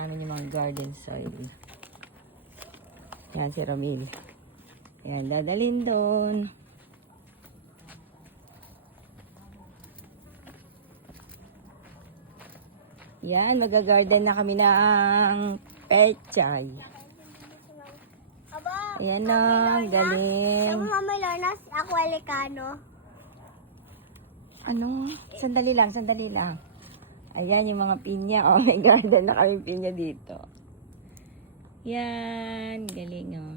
namin yung mga garden soil. Yan si Ramil. Yan, dadalhin doon. Yan, mag-garden na kami ng pechay. Aba, Ayan na, galing. Yung Mami Lorna, ako Elikano. Ano? Sandali lang, sandali lang. Ayan yung mga pinya. Oh, may garden na kami pinya dito. Yan, galing oh.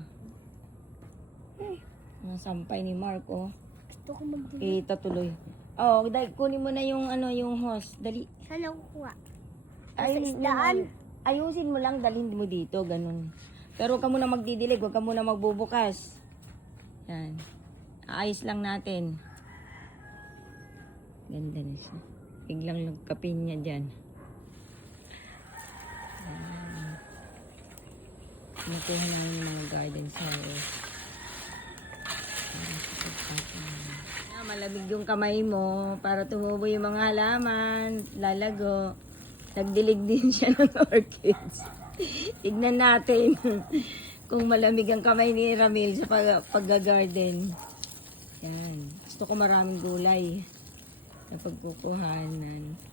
Ang sampay ni Mark oh. Gusto ko magdala. Kita tuloy. Oh, kunin mo na yung ano, yung hose. Dali. Saan ako kuha? Ay, isdaan? ayusin mo lang, dalhin mo dito, ganun. Pero huwag ka muna magdidilig, huwag ka muna magbubukas. Yan. Ayos lang natin. Ganda na siya. Biglang nagkapin niya dyan. Yan. Nakuha namin yung mga garden soil. Malamig yung kamay mo para tumubo yung mga halaman, lalago. Nagdilig din siya ng orchids. Tignan natin kung malamig ang kamay ni Ramil sa pag-garden. Yan. Gusto ko maraming gulay na pagkukuhanan.